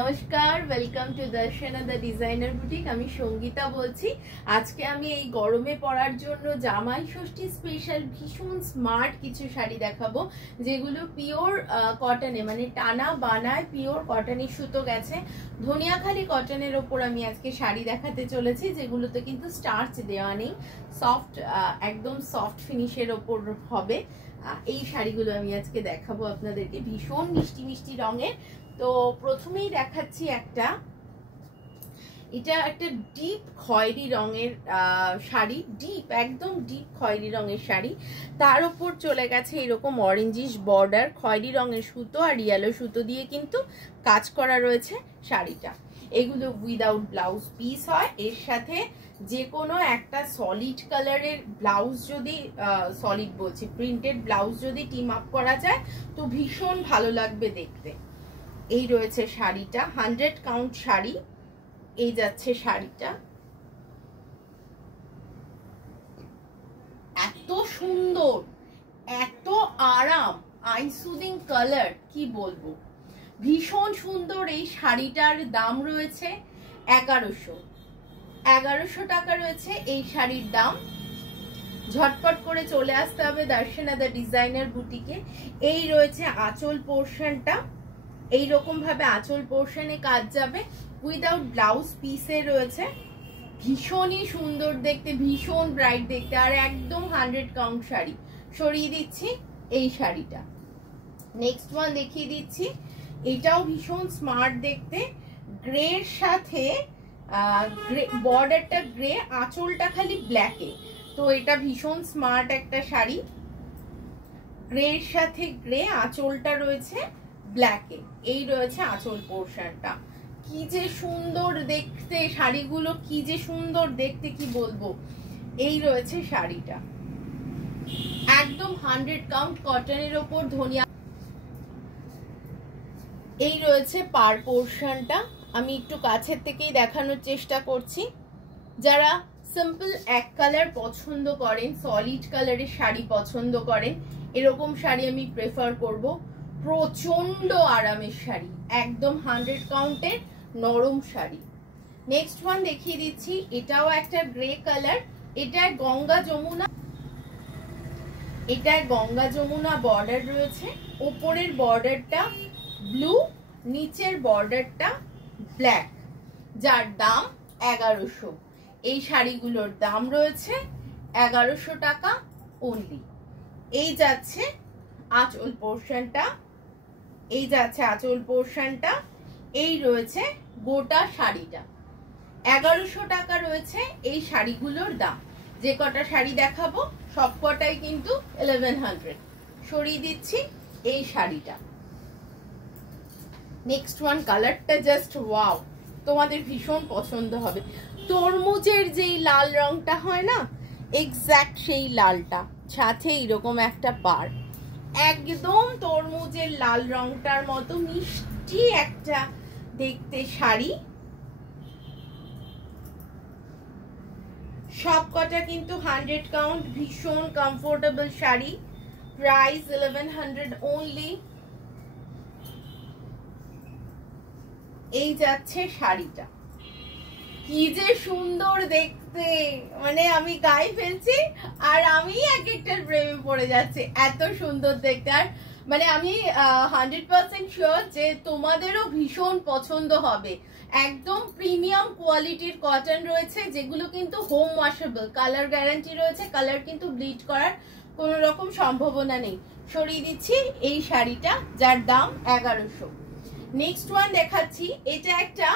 নমস্কার, welcome to Darshana the designer boutique. আমি সঙ্গীতা বলছি। আজকে আমি এই গরমে পরার জন্য জামাই ষষ্ঠী স্পেশাল ভীষণ স্মার্ট কিছু শাড়ি দেখাবো, যেগুলো পিওর কটনে, মানে টানা বানায় পিওর কটনের সুতো গেছে। ধনিয়াখালি কটনের ওপর আমি আজকে শাড়ি দেখাতে চলেছি, যেগুলোতে কিন্তু স্টার্চ দেওয়া নেই, সফট একদম সফট ফিনিশের ওপর হবে। এই শাড়িগুলো আমি আজকে দেখাবো আপনাদেরকে, ভীষণ মিষ্টি মিষ্টি রঙের। তো প্রথমেই দেখাচ্ছি এটা একটা ডিপ খয়েরি রঙের শাড়ি, একদম ডিপ খয়েরি রঙের শাড়ি। তার উপর চলে গেছে এরকম অরেঞ্জিশ বর্ডার, খয়েরি রঙের সুতো আর ইয়েলো সুতো দিয়ে কিন্তু কাজ করা রয়েছে শাড়িটা। এগুলো উইদাউট ব্লাউজ পিস হয়। এর সাথে যে কোনো একটা সলিড কালারের ব্লাউজ যদি প্রিন্টেড ব্লাউজ যদি টিম আপ করা যায় তো ভীষণ ভালো লাগবে দেখতে। এই রয়েছে শাড়িটা, 100 কাউন্ট শাড়ি। এই যাচ্ছে শাড়িটা, এত সুন্দর, এত আরাম, আই সুদিং কালার, কি বলবো, ভীষণ সুন্দর। এই শাড়িটার দাম রয়েছে 1100 টাকা রয়েছে এই শাড়ির দাম। ঝটপট করে চলে আসতে হবে দর্শনা দ্য ডিজাইনার বুটিকে। এই রয়েছে আঁচল পোর্শনটা, এইরকম ভাবে আঁচল পোর্শনে কাজ যাবে, উইদাউট ব্লাউজ পিসে রয়েছে। ভীষণই সুন্দর দেখতে, ভীষণ ব্রাইট দেখতে, আর একদম 100 কাউন্ট শাড়ি। সরিয়ে দিচ্ছি এই শাড়িটা। নেক্সট ওয়ান দেখিয়ে দিচ্ছি, এটাও ভীষণ স্মার্ট দেখতে, গ্রের সাথে বর্ডারটা গ্রে, আঁচলটা খালি ব্ল্যাকে। তো এটা ভীষণ স্মার্ট একটা শাড়ি, গ্রের সাথে গ্রে, আঁচলটা রয়েছে ব্ল্যাকে। এই রয়েছে আঁচল পোর্শনটা। কি যে সুন্দর দেখতে শাড়িগুলো, কি যে সুন্দর দেখতে, কি বলবো। এই রয়েছে শাড়িটা, একদম 100 কাউন্ট কটনের ওপর ধনিয়া। এই রয়েছে পার পোর্শনটা, আমি একটু কাছের থেকেই দেখানোর চেষ্টা করছি। যারা সিম্পল এক কালার পছন্দ করেন, সলিড কালারের শাড়ি পছন্দ করেন, এরকম শাড়ি আমি প্রেফার করব। প্রচন্ড আরামের শাড়ি, একদম 100 কাউন্টের নরম শাড়ি। নেক্সট ওয়ান দেখিয়ে দিচ্ছি, এটাও একটা গ্রে কালার। এটায় গঙ্গা যমুনা বর্ডার রয়েছে, ওপরের বর্ডারটা ব্লু, নিচের বর্ডারটা ব্ল্যাক, যার দাম 1100। এই শাড়িগুলোর দাম রয়েছে 1100 টাকা অনলি। এই যাচ্ছে আঁচল পোর্শনটা, এই রয়েছে গোটা শাড়িটা। 1100 টাকা রয়েছে এই শাড়িগুলোর দাম। যে কটা শাড়ি দেখাবো সব কটাই কিন্তু 1100। সরিয়ে দিচ্ছি এই শাড়িটা। নেক্সট ওয়ান, কালারটা জাস্ট ওয়াও, তোমাদের ভীষণ পছন্দ হবে। তরমুজের যেই লাল রংটা হয় না, এক্স্যাক্ট সেই লালটা, সাথে এরকম একটা পার, একদম তরমুজের লাল রংটার মতো মিষ্টি একটা দেখতে শাড়ি। সব কটা কিন্তু 100 কাউন্ট, ভীষণ কমফোর্টেবল শাড়ি। Price 1100 only. এই যাচ্ছে শাড়িটা, কি যে সুন্দর দেখতে, মানে আমি গায়ে ফেলছি আর আমি এক একটার প্রেমে পড়ে যাচ্ছে, এত সুন্দর দেখতে। আর মানে আমি 100% শিওর যে তোমাদেরও ভীষণ পছন্দ হবে। একদম প্রিমিয়াম কোয়ালিটির কটন রয়েছে, যেগুলো কিন্তু হোম ওয়াশেবল, কালার গ্যারান্টি রয়েছে, কালার কিন্তু ব্লিচ করার কোনো রকম সম্ভাবনা নেই। সরিয়ে দিচ্ছি এই শাড়িটা, যার দাম 1100। নেক্সট ওয়ান দেখাচ্ছি, এটা একটা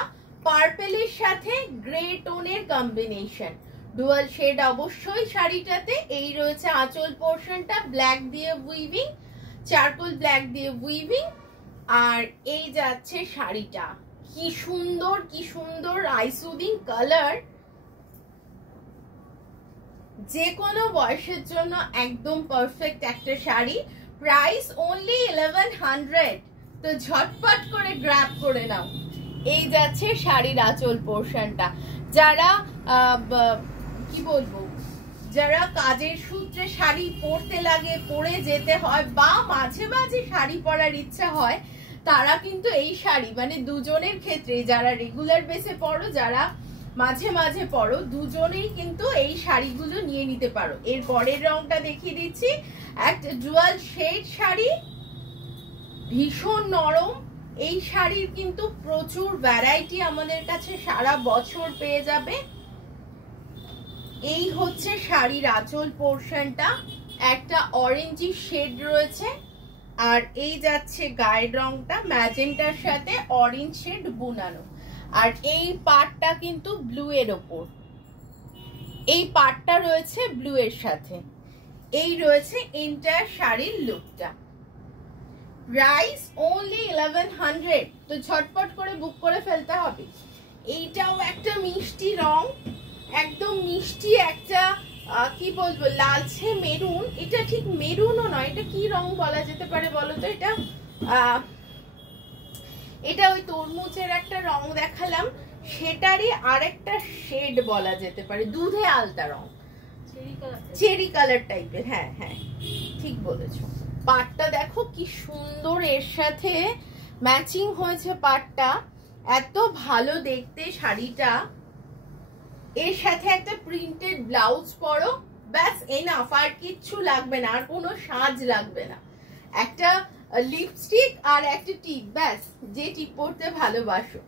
পার্পেলের সাথে গ্রে টোনের কম্বিনেশন, ডুয়াল শেড অবশ্যই শাড়িটাতে। এই রয়েছে আঁচল পোর্শনটা, ব্ল্যাক দিয়ে উইভিং, চারকোল ব্ল্যাক দিয়ে উইভিং। আর এই যাচ্ছে শাড়িটা, কি সুন্দর, কি সুন্দর আইসুদিং কালার, যে কোনো বয়সের জন্য একদম পারফেক্ট একটা শাড়ি। Price only 1100। তো ঝটপট করে গ্র্যাব করে নাও। এই যাচ্ছে শাড়ির আঁচল পোর্শনটা। যারা কি বলবো, যারা কাজের সূত্রে শাড়ি পরতে লাগে, পরে যেতে হয়, বা মাঝে মাঝে শাড়ি পরার ইচ্ছা হয়, তারা কিন্তু এই শাড়ি মানে দুজনের ক্ষেত্রে, যারা রেগুলার বেসে পড়ো, যারা মাঝে মাঝে পড়ো, দুজনেই কিন্তু এই শাড়িগুলো নিয়ে নিতে পারো। এর পরের রংটা দেখিয়ে দিচ্ছি, একটা ডুয়াল শেড শাড়ি, ভীষণ নরম। এই শাড়ির কিন্তু প্রচুর ভ্যারাইটি আমাদের কাছে সারা বছর পেয়ে যাবে। এই হচ্ছে শাড়ির আঁচল পোর্শনটা, একটা অরেঞ্জি শেড রয়েছে, আর এই যাচ্ছে গায়ের রংটা ম্যাজেন্টার সাথে অরেঞ্জ শেড বুনানো। আর এই পাড়টা কিন্তু ব্লু এর ওপর, এই পাড়টা রয়েছে ব্লু এর সাথে। এই রয়েছে এন্টায়ার শাড়ির লুকটা। প্রাইস অনলি 1100, তো ঝটপট করে বুক করে ফেলতে হবে। এইটাও একটা মিষ্টি রং, একদম মিষ্টি একটা কি বলবো, লালচে মেরুন। এটা ঠিক মেরুনও নয়, এটা কি রং বলা যেতে পারে বলো তো? এটা ওই তরমুজের একটা রং দেখালাম, সেটারই আরেকটা শেড বলা যেতে পারে, দুধে আলতা রং, চেরি কালার টাইপের। হ্যাঁ হ্যাঁ ঠিক বলেছো। পাটটা দেখো কি সুন্দর, এর সাথে ম্যাচিং হয়েছে পাটটা, এত ভালো দেখতে শাড়িটা। এর সাথে একটা প্রিন্টেড ব্লাউজ পরো, ব্যাস এনাফ, আর কিচ্ছু লাগবে না, আর কোনো সাজ লাগবে না। একটা লিপস্টিক আর একটা টিপ, ব্যাস, যে টিপ পরতে ভালোবাসো।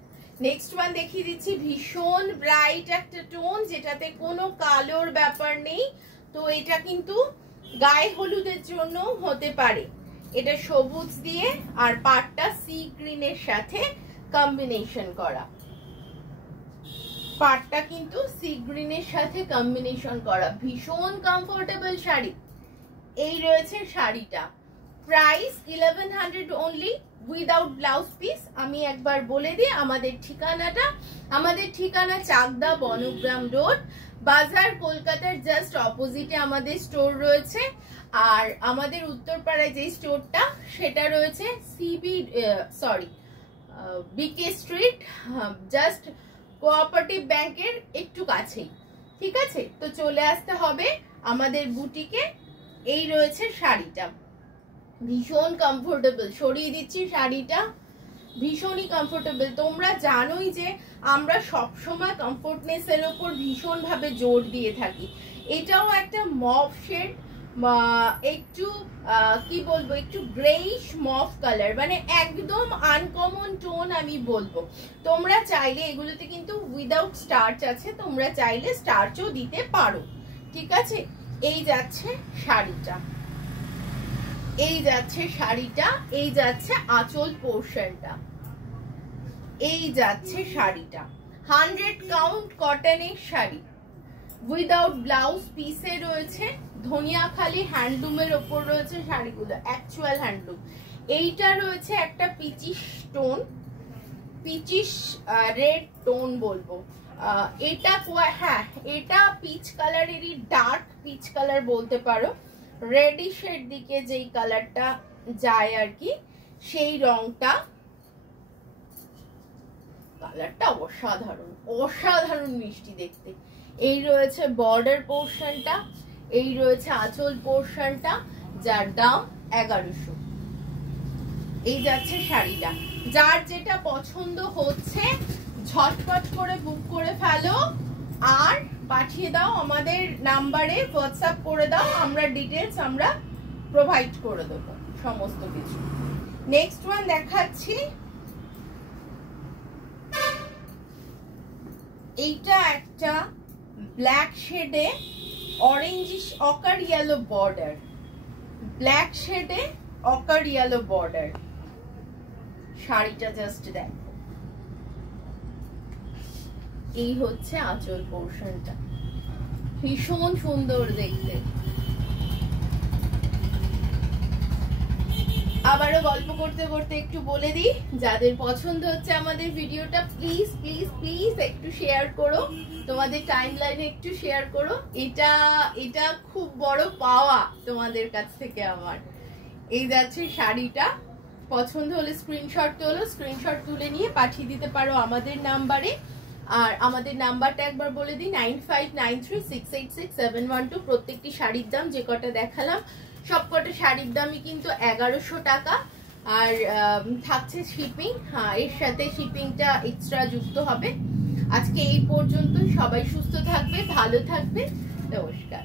নেক্সট ওয়ান দেখিয়ে দিচ্ছি, ভীষণ ব্রাইট একটা টোন, যেটাতে কোনো কালোর ব্যাপার নেই। তো এটা কিন্তু গায়ে হলুদের জন্য হতে পারে। এটা সবুজ দিয়ে আর পাটটা সি গ্রিনের সাথে কম্বিনেশন করা, পাটটা কিন্তু সি গ্রিনের সাথে কম্বিনেশন করা, ভীষণ কমফোর্টেবল শাড়ি। এই রয়েছে শাড়িটা, price 1100 only, without blouse piece. আমি একবার বলে দিই আমাদের ঠিকানাটা। আমাদের ঠিকানা চাকদা বনগ্রাম রোড, বাজার, কলকাতার জাস্ট অপোজিটে আমাদের স্টোর রয়েছে। আর আমাদের উত্তরপাড়ায় যে স্টোরটা, সেটা রয়েছে বিকে স্ট্রিট, জাস্ট কোঅপারেটিভ ব্যাংকের একটু কাছেই। ঠিক আছে, তো চলে আসতে হবে আমাদের বুটিকে। এই রয়েছে শাড়িটা, ভীষণ কমফোর্টেবল, সরিয়ে দিচ্ছি শাড়িটা, ভীষণই কমফোর্টেবল। তোমরা জানোই যে আমরা সবসময় কমফোর্টনেসের ওপর ভীষণ ভাবে জোর দিয়ে থাকি। এটাও একটা মফ শেড, একটু কি বলবো, একটু গ্রেইশ মফ কালার, মানে একদম আনকমন টোন আমি বলবো। তোমরা চাইলে এগুলোতে কিন্তু উইদাউট স্টার্চ আছে, তোমরা চাইলে স্টার্চও দিতে পারো। ঠিক আছে, এই যাচ্ছে শাড়িটা, এই যাচ্ছে শাড়িটা, এই যাচ্ছে আঁচল পোর্শনটা, এই যাচ্ছে শাড়িটা। 100 কাউন্ট কটনের শাড়ি, উইদাউট ব্লাউজ পিসে রয়েছে, ধনিয়াখালি হ্যান্ডলুমের ওপর রয়েছে শাড়িগুলো, অ্যাকচুয়াল হ্যান্ডলুম। এইটা রয়েছে একটা পিচিশ টোন, পিচিশ রেড টোন বলবো। এটা হ্যাঁ, এটা পিচ কালারেরই, ডার্ক পিচ কালার বলতে পারো, রেডিশের দিকে যেই কালারটা যায় আর কি, সেই রংটা। কালারটা অসাধারণ, অসাধারণ মিষ্টি দেখতে। এই রয়েছে বর্ডার পোর্শনটা, এই রয়েছে আঁচল পোর্শনটা, যার দাম 1100। এই যাচ্ছে শাড়িটা। যার যেটা পছন্দ হচ্ছে ঝটপট করে বুক করে ফেলো আর পাঠিয়ে দাও আমাদের নাম্বারে, হোয়াটসঅ্যাপ করে দাও, আমরা ডিটেলস আমরা প্রোভাইড করে দেবো সমস্ত কিছু। নেক্সট ওয়ান দেখাচ্ছি, এইটা একটা ব্ল্যাক শেডে অরেঞ্জিশ অকার ইয়েলো বর্ডার, ব্ল্যাক শেডে অকার ইয়েলো বর্ডার। শাড়িটা জাস্ট দেখো, এই হচ্ছে আঁচল পোর্শনটা, ভীষণ সুন্দর দেখতে। আবারও গল্প করতে করতে একটু বলে দিই, যাদের পছন্দ হচ্ছে আমাদের ভিডিওটা, প্লিজ প্লিজ প্লিজ একটু শেয়ার করো, তোমাদের টাইম লাইনে একটু শেয়ার করো। এটা খুব বড় পাওয়া তোমাদের কাছ থেকে আমার। এই যাচ্ছে শাড়িটা, পছন্দ হলে স্ক্রিনশট তোলো, স্ক্রিনশট তুলে নিয়ে পাঠিয়ে দিতে পারো আমাদের নাম্বারে। আর আমাদের নাম্বারটা একবার বলে দিই, 9593686712। প্রত্যেকটি শাড়ির দাম যে কটা দেখালাম সব কটা শাড়ির দামই কিন্তু 1100 টাকা। আর থাকছে শিপিং, হ্যাঁ এর সাথে শিপিংটা এক্সট্রা যুক্ত হবে। আজকে এই পর্যন্ত, সবাই সুস্থ থাকবে, ভালো থাকবে, নমস্কার।